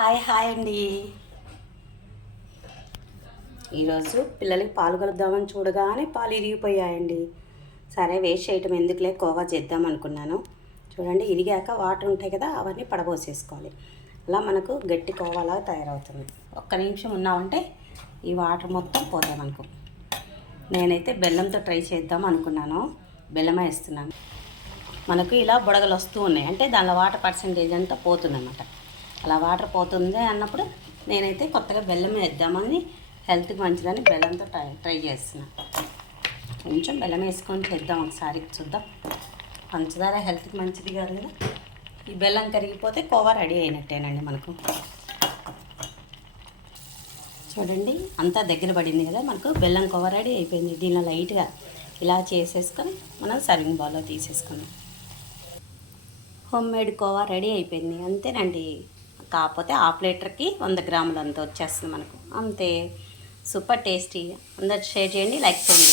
Hi hi అండి. ఈరోజు పిల్లలకి పాలు కలుపుదామని చూడగానే పాలు ఇరిగిపోయాయండి. సరే వేస్ట్ చేయటం ఎందుకులే, కోవా చేద్దాం అనుకున్నాను. చూడండి, ఇరిగాక వాటర్ ఉంటాయి కదా, అవన్నీ పడబోసేసుకోవాలి. అలా మనకు గట్టి కోవాలాగా తయారవుతుంది. ఒక్క నిమిషం ఉన్నామంటే ఈ వాటర్ మొత్తం పోతాయి మనకు. నేనైతే బెల్లంతో ట్రై చేద్దాం అనుకున్నాను. బెల్లమే వేస్తున్నాను. మనకు ఇలా బుడగలు వస్తూ ఉన్నాయి అంటే దానిలో వాటర్ పర్సెంటేజ్ అంతా పోతుందన్నమాట. అలా వాటర్ పోతుంది అన్నప్పుడు నేనైతే కొత్తగా బెల్లం వేద్దామని, హెల్త్కి మంచిదని బెల్లంతో ట్రై చేస్తున్నాను. కొంచెం బెల్లం వేసుకొని చేద్దాం ఒకసారి, చూద్దాం. పంచదార హెల్త్కి మంచిది కాదు కదా. ఈ బెల్లం కరిగిపోతే కోవా రెడీ అయినట్టేనండి మనకు. చూడండి, అంతా దగ్గర పడింది కదా మనకు. బెల్లం కోవా రెడీ అయిపోయింది. దీనిలో లైట్గా ఇలా చేసేసుకొని మనం సర్వింగ్ బౌల్లో తీసేసుకున్నాం. హోమ్ మేడ్ కోవా రెడీ అయిపోయింది. అంతేనండి. కాకపోతే హాఫ్ లీటర్కి 100 గ్రాములు అంత వచ్చేస్తుంది మనకు. అంతే. Super tasty. అందరు షేర్ చేయండి, లైక్ చేయండి.